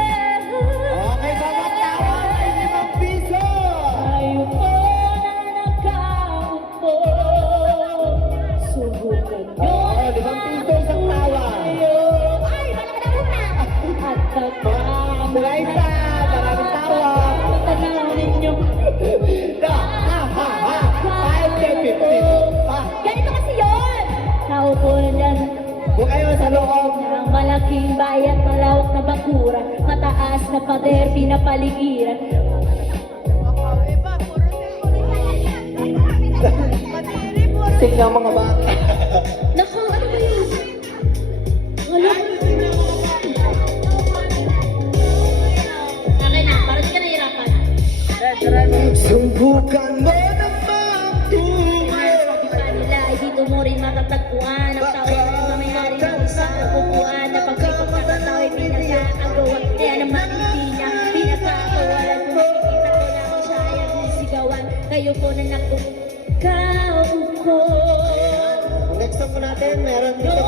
Okay, bawat tawa may 5 piso. Ayoko na nakaupo. Subukan nyo. Oo, 5 piso isang tawa. Ay, baka na muna. At baka Sila isa, maraming tawa. tanawin nyo. Ha, ha, ha. 5, 10, 15. Pa. Ganito kasi yun. Naupo na dyan. Kung kayo sa loob. Ang malaking bayan, malawak na bakuran, mataas na pader, pinapaligiran. Tingnan mga bata. Naku, ano ba yun? Wala. Okay na, parang di ka nahirapan. Subukan mo namang tumawag. Kanila ay dito mo rin matatagpuan ang tao na may-ari ng isang upuan na pagpipag kakataw ay pinasagawa. Kaya naman hindi niya pinasakawalan. Kung makikita ko lang siya ay nagsisigawan. Kayo po na nakukaupo. Next song natin, meron dito.